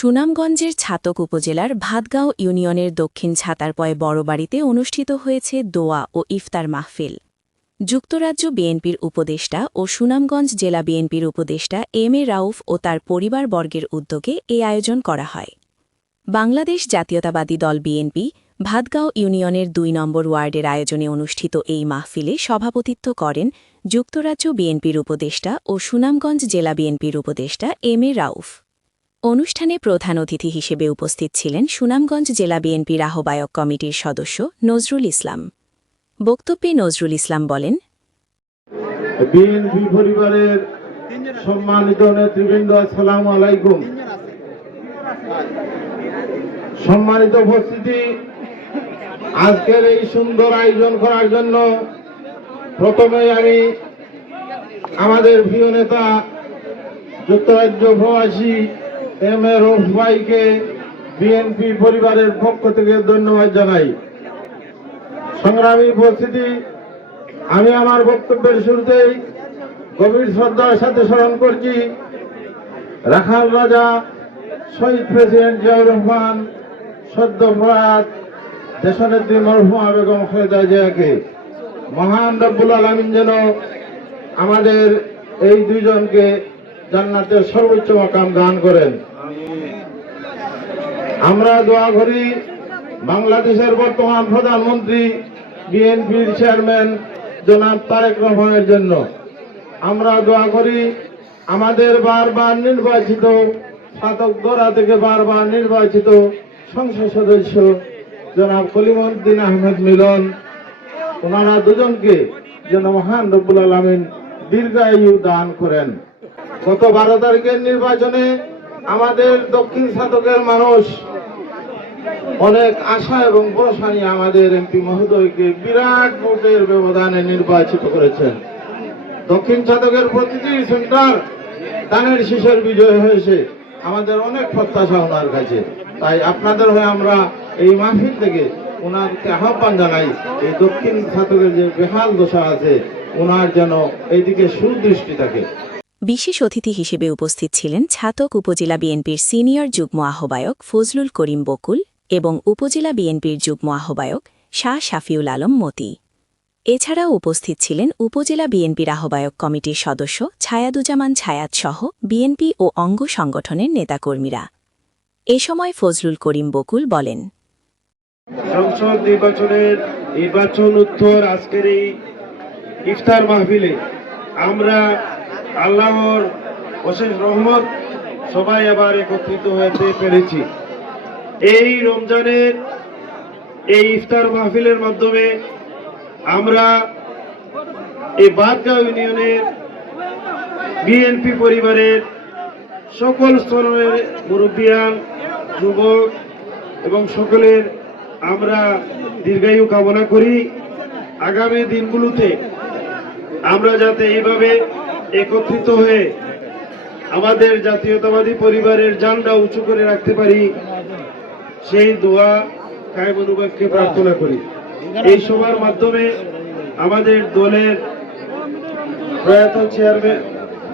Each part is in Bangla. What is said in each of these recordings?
সুনামগঞ্জের ছাতক উপজেলার ভাতগাঁও ইউনিয়নের দক্ষিণ ছাতারপয় বড়বাড়িতে অনুষ্ঠিত হয়েছে দোয়া ও ইফতার মাহফিল। যুক্তরাজ্য বিএনপির উপদেষ্টা ও সুনামগঞ্জ জেলা বিএনপির উপদেষ্টা এম এ রাউফ ও তার পরিবারবর্গের উদ্যোগে এই আয়োজন করা হয়। বাংলাদেশ জাতীয়তাবাদী দল বিএনপি ভাতগাঁও ইউনিয়নের ২ নম্বর ওয়ার্ডের আয়োজনে অনুষ্ঠিত এই মাহফিলে সভাপতিত্ব করেন যুক্তরাজ্য বিএনপির উপদেষ্টা ও সুনামগঞ্জ জেলা বিএনপির উপদেষ্টা এম এ রাউফ। অনুষ্ঠানে প্রধান অতিথি হিসেবে উপস্থিত ছিলেন সুনামগঞ্জ জেলা বিএনপির আহ্বায়ক কমিটির সদস্য নজরুল ইসলাম। বক্তব্যে নজরুল ইসলাম বলেন, বিএনপি পরিবারের সম্মানিত নেতৃবৃন্দ, আসসালামু আলাইকুম। সম্মানিত উপস্থিতি, আজকের এই সুন্দর আয়োজন করার জন্য প্রথমে আমি আমাদের প্রিয় নেতা যুক্তরাজ্য প্রবাসী এম এ রউফ ভাইকে বিএনপি পরিবারের পক্ষ থেকে ধন্যবাদ জানাই। সংগ্রামী উপস্থিতি, আমি আমার বক্তব্যের শুরুতেই গভীর শ্রদ্ধার সাথে স্মরণ করছি রাখাল রাজা শহীদ প্রেসিডেন্ট জিয়াউর রহমান, সদ্য প্রয়াত দেশনেত্রী মরহুমা বেগম খালেদা জিয়াকে। মহান রব্বুল আলামিন যেন আমাদের এই দুইজনকে জান্নাতের সর্বোচ্চ মাকাম দান করেন। আমরা দোয়া করি বাংলাদেশের বর্তমান প্রধানমন্ত্রী বিএনপির চেয়ারম্যান জনাব তারেক রহমানের জন্য। আমরা দোয়া করি আমাদের বারবার নির্বাচিত ছাতকদরা থেকে বারবার নির্বাচিত সংসদ সদস্য জনাব কলিমউদ্দিন আহমেদ মিলন, ওনারা দুজনকে যেন মহান রব্বুল আলামিন দীর্ঘায়ু দান করেন। গত 12 তারিখের নির্বাচনে আমাদের দক্ষিণ ছাতকের মানুষ অনেক আশা এবং ভরসা নিয়ে আমাদের এমপি মহোদয়কে বিরাট ভোটের ব্যবধানে নির্বাচিত করেছেন। দক্ষিণ ছাতকের প্রতিটি সেন্টার ধানের শীষের বিজয় হয়েছে। আমাদের অনেক প্রত্যাশা ওনার কাছে। তাই আপনাদের হয়ে আমরা এই মাহফিল থেকে ওনাকে আহ্বান জানাই, এই দক্ষিণ ছাতকের যে বেহাল দশা আছে ওনার যেন এইদিকে সুদৃষ্টি থাকে। বিশেষ অতিথি হিসেবে উপস্থিত ছিলেন ছাতক উপজেলা বিএনপির সিনিয়র যুগ্ম আহ্বায়ক ফজলুল করিম বকুল এবং উপজেলা বিএনপির যুগ্ম আহ্বায়ক শাহ শাফিউল আলম মতি। এছাড়াও উপস্থিত ছিলেন উপজেলা বিএনপির আহ্বায়ক কমিটির সদস্য ছায়াদুজ্জামান ছায়াত সহ বিএনপি ও অঙ্গ সংগঠনের নেতাকর্মীরা। এ সময় ফজলুল করিম বকুল বলেন, সংসদ নির্বাচনের নির্বাচন উত্তর আজকের এই ইফতার মাহফিলে আমরা আল্লাহর অশেষ রহমত সবাই আবার একত্রিত হতে পেরেছি। এই রমজানের এই ইফতার মাহফিলের মাধ্যমে আমরা এই ভাতগাঁও ইউনিয়নের বিএনপি পরিবারের সকল স্তরের মুরব্বিয়ান, যুবক এবং সকলের আমরা দীর্ঘায়ু কামনা করি। আগামী দিনগুলোতে আমরা যাতে এইভাবে একত্রিত হয়ে আমাদের জাতীয়তাবাদী পরিবারের জানটা উঁচু করে রাখতে পারি, সেই দোয়া কায়েম অনুবাদকে প্রার্থনা করি। এই সভার মাধ্যমে আমাদের দলের প্রয়াত চেয়ারম্যান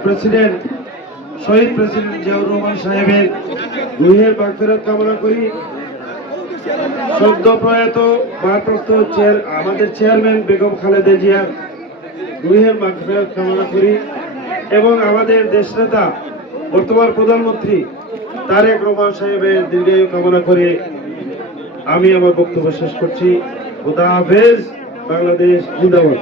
প্রেসিডেন্ট শহীদ প্রেসিডেন্ট জিয়াউর রহমান সাহেবের রুহের মাগফিরাত কামনা করি। সদ্য প্রয়াত ভারপ্রাপ্ত আমাদের চেয়ারম্যান বেগম খালেদা জিয়ার রুহের মাগফিরাত কামনা করি এবং আমাদের দেশনেতা বর্তমান প্রধানমন্ত্রী তারেক রহমান সাহেবের দীর্ঘায়ু কামনা করে আমি আমার বক্তব্য শেষ করছি। খোদা হাফেজ। বাংলাদেশ জিন্দাবাদ।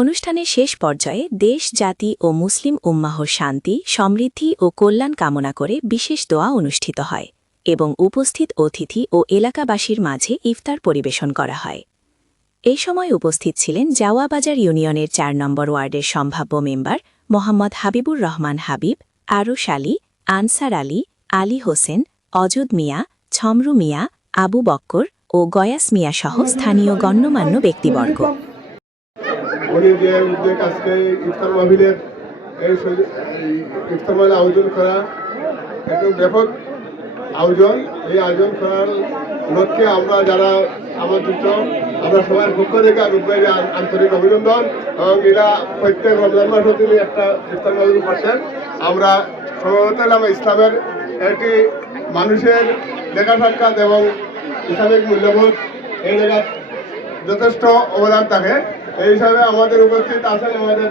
অনুষ্ঠানের শেষ পর্যায়ে দেশ, জাতি ও মুসলিম উম্মাহর শান্তি, সমৃদ্ধি ও কল্যাণ কামনা করে বিশেষ দোয়া অনুষ্ঠিত হয় এবং উপস্থিত অতিথি ও এলাকাবাসীর মাঝে ইফতার পরিবেশন করা হয়। এই সময় উপস্থিত ছিলেন জাওয়াবাজার ইউনিয়নের ৪ নম্বর ওয়ার্ডের সম্ভাব্য মেম্বার মোহাম্মদ হাবিবুর রহমান হাবিব, আরুশ আলী, আনসার আলী, আলী হোসেন, অজুদ মিয়া, ছমরু মিয়া, আবু বক্কর ও গয়াস মিয়া সহ স্থানীয় গণ্যমান্য ব্যক্তিবর্গ। ইফতার মাহফিলের আয়োজন করা একটু ব্যাপক আয়োজন। এই আয়োজন করার লক্ষ্যে আমরা যারা আমন্ত্রিত, আমরা সবার পক্ষ থেকে আন্তরিক অভিনন্দন। এবং এরা প্রত্যেক রমজান মাসে একটা ইফতার মাহফিল করতেন। আমরা সম্ভবত ইসলামের একটি মানুষের দেখা সাক্ষাৎ এবং ইসলামিক মূল্যবোধ এই জায়গায় যথেষ্ট অবদান থাকে। এই হিসাবে আমাদের উপস্থিত আছেন আমাদের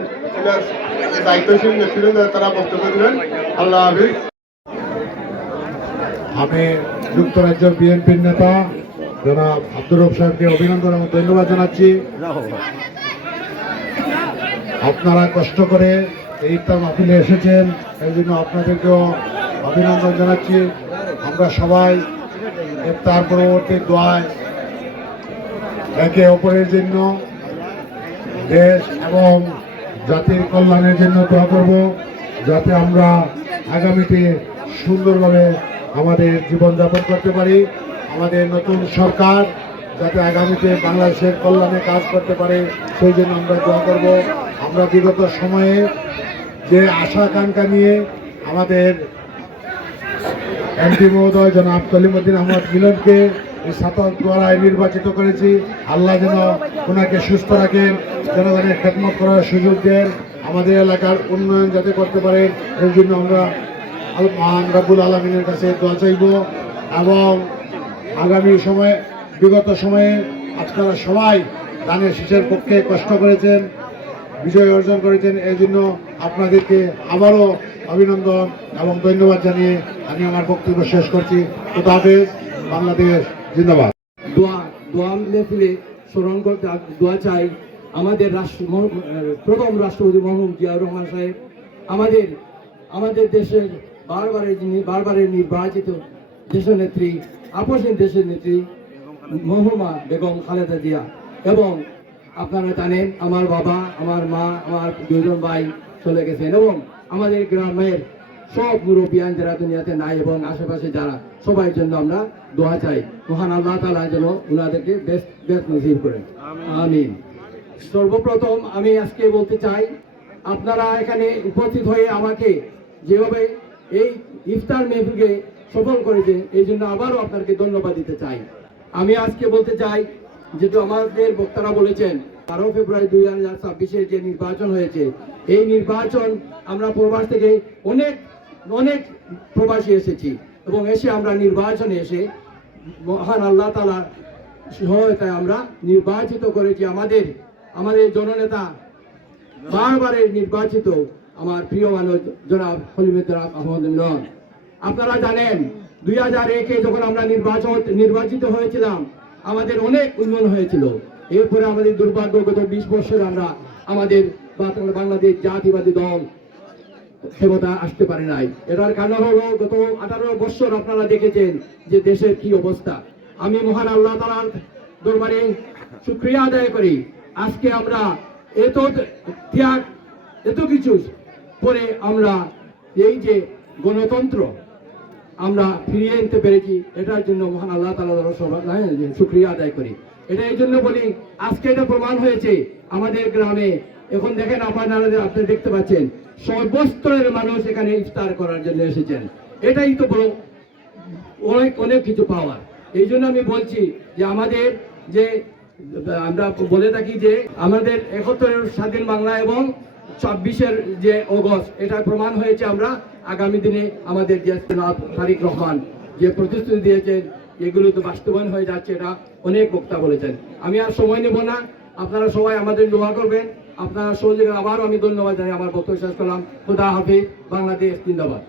দায়িত্বশীল নেতৃবৃন্দ, তারা বক্তব্য দিলেন। আল্লাহ হাফিজ। আমি যুক্তরাজ্য বিএনপির নেতা জনাব আব্দুর রব সাহেবকে অভিনন্দন এবং ধন্যবাদ জানাচ্ছি। আপনারা কষ্ট করে এই ইফতার মাহফিলে এসেছেন, এই জন্য আপনাদেরকেও অভিনন্দন জানাচ্ছি। আমরা সবাই ইফতার পরবর্তী দোয়ায় একে অপরের জন্য, দেশ এবং জাতির কল্যাণের জন্য দোয়া করব, যাতে আমরা আগামীতে সুন্দরভাবে আমাদের জীবনযাপন করতে পারি। আমাদের নতুন সরকার যাতে আগামীতে বাংলাদেশের কল্যাণে কাজ করতে পারে, সেই জন্য আমরা দোয়া করব। আমরা বিগত সময়ে যে আশা আকাঙ্ক্ষা নিয়ে আমাদের এমপি মহোদয় জনাব কলিমুদ্দিন আহমদ মিলনকে এই ছাত্র দ্বারা নির্বাচিত করেছি, আল্লাহ যেন ওনাকে সুস্থ রাখেন, জনগণের খেদমত করার সুযোগ দেন, আমাদের এলাকার উন্নয়ন যাতে করতে পারে, এই জন্য আমরা মহান রাব্বুল আলামিনের কাছে দোয়া চাইব। এবং আগামী সময়ে, বিগত সময়ে আপনারা সবাই ধানের শীষের পক্ষে কষ্ট করেছেন, বিজয় অর্জন করেছেন, এই জন্য আপনাদেরকে আবারও অভিনন্দন এবং ধন্যবাদ জানিয়ে আমি আমার বক্তব্য শেষ করছি। খোদা হাফেজ। বাংলাদেশ জিন্দাবাদ। দোয়া মেহফিলে স্মরণ করতে দোয়া চাই আমাদের প্রথম রাষ্ট্রপতি মোহাম্মদ জিয়াউর রহমান সাহেব, আমাদের দেশের বারবারের নির্বাচিত দেশনেত্রী, আপসীন দেশের নেত্রী মরহুমা বেগম খালেদা জিয়া, এবং আপনারা জানেন আমার বাবা, আমার মা, আমার দুজন ভাই চলে গেছেন, এবং আমাদের গ্রামের সব মুরব্বিয়ান যারা দুনিয়াতে নাই এবং আশেপাশে যারা, সবাই জন্য আমরা দোয়া চাই। মহান আল্লাহ তাআলা যেন ওনাদেরকে বেস্ট নসিব করেন, আমিন। সর্বপ্রথম আমি আজকে বলতে চাই, আপনারা এখানে উপস্থিত হয়ে আমাকে যেভাবে এই ইফতার মেহফিলকে সফল করেছেন, এই জন্য আবারও আপনাকে ধন্যবাদ দিতে চাই। আমি আজকে বলতে চাই, যেহেতু আমাদের বক্তারা বলেছেন 12 ফেব্রুয়ারি 2026 যে নির্বাচন হয়েছে, এই নির্বাচন আমরা প্রবাস থেকে অনেক প্রবাসী এসেছি, এবং এসে আমরা নির্বাচনে এসে মহান আল্লাহ তাআলার সহায়তায় আমরা নির্বাচিত করেছি আমাদের জননেতা, বারবারের নির্বাচিত আমার প্রিয় মানুষ জনাব খলিলুদ্দিন আহমদ মিলন। আপনারা জানেন 2001-এ যখন আমরা নির্বাচিত হয়েছিলাম, আমাদের অনেক উন্নয়ন হয়েছিল। এরপরে আমাদের দুর্ভাগ্যগত 20 বছর আমাদের বাংলাদেশ জাতীয়বাদী দল ক্ষমতা আসতে পারে নাই। এটার কারণ হলো গত 18 বছর আপনারা দেখেছেন যে দেশের কি অবস্থা। আমি মহান আল্লাহ তাআলার দরবারে শুকরিয়া আদায় করি, আজকে আমরা এত কিছু পরে আমরা এই যে গণতন্ত্র আমরা ফিরিয়ে আনতে পেরেছি, এটার জন্য মহান আল্লাহ তাআলার শুকরিয়া আদায় করি। এটা এই জন্য বলি, আজকে এটা প্রমাণ হয়েছে আমাদের গ্রামে। এখন দেখেন আপনারা দেখতে পাচ্ছেন সর্বস্তরের মানুষ এখানে ইফতার করার জন্য এসেছেন, এটাই তো বড় অনেক কিছু পাওয়ার। এই জন্য আমি বলছি যে আমাদের যে আমরা বলে থাকি যে আমাদের 71-এর স্বাধীন বাংলা এবং 26-এর যে অগস্ট, এটা প্রমাণ হয়েছে। আমরা আগামী দিনে আমাদের যে তারেক রহমান যে প্রতিশ্রুতি দিয়েছেন, এগুলো তো বাস্তবায়ন হয়ে যাচ্ছে, এটা অনেক বক্তা বলেছেন। আমি আর সময় নেব না, আপনারা সবাই আমাদের দোয়া করবেন। আপনারা সহযোগিতা আবারও আমি ধন্যবাদ জানাই আমার বক্তব্য শেষ করলাম। খোদা হাফেজ। বাংলাদেশ জিন্দাবাদ।